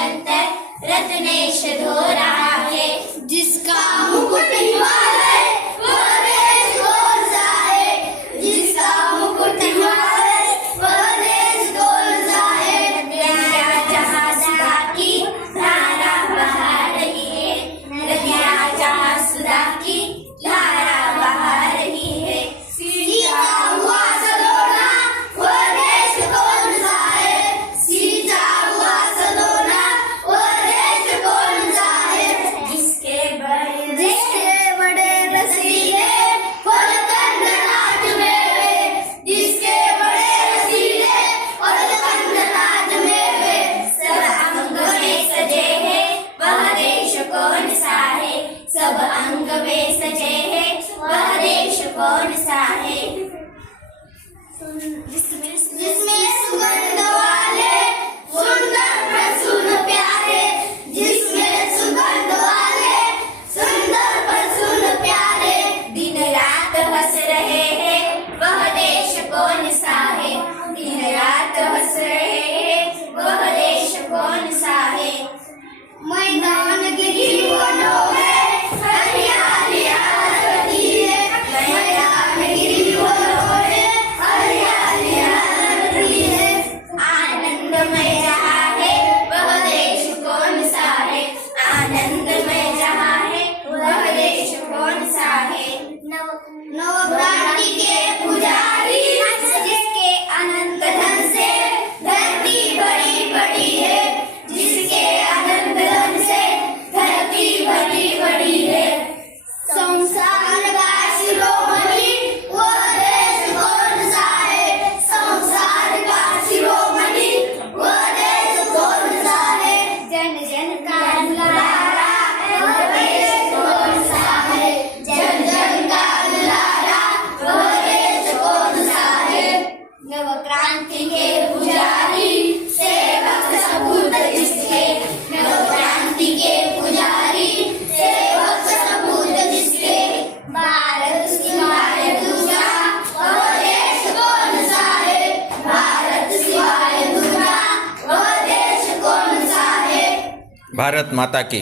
निरंतर रत्नेश धो रहा है। जिसका मुकुट हिमालय वह देश कौन सा है, जिसका मुकुट हिमालय वह देश कौन सा है। नदियाँ जहाँ सुधा की धारा बहा रही है, नदियाँ जहाँ सुधा की धारा बहा रही है। सींचा हुआ सलोना वह देश कौन सा है, सींचा हुआ सलोना वह देश कौन सा है। जिसके बड़े रसीले फल कंद नाच मेवे, जिसके बड़े रसीले फल कंद नाच मेवे। सब अंग में सजे है वह देश कौन सा है, सब अंग में सजे है वह देश कौन सा है। जिसमें सुगंध वाले सुंदर प्रसून प्यारे, जिसमें सुगंध वाले सुंदर प्रसून प्यारे। दिन रात हंस रहे हैं वह देश कौन सा है, दिन रात हंस रहे हैं वह देश कौन सा है। मैदान गिरी वनों में हरियाली आ रही है, मैदान गिरी वनों में हरियाली आ रही है। आनंदमय जहाँ है वह देश कौन सा है, आनंदमय जहाँ है वह देश कौन सा है। नवक्रांति के पुजारी जिसके अनंत धन से धरती बड़ी बड़ी है, जिसके अनंत धन से धरती बड़ी बड़ी है। संसार का शिरोमणि वह देश कौन सा है, संसार का शिरोमणि वह देश कौन सा है। जन जन का दुलारा वह देश कौन सा है, जन जन का दुलारा वह देश कौन सा है। नवक्रांति के पुजारी सेवक सपूत जिसके, नवक्रांति के पुजारी सेवक सपूत जिसके। भारत सिवाय दूसरा वह देश कौन सा है, भारत सिवाय दूसरा वह देश कौन सा है। भारत माता की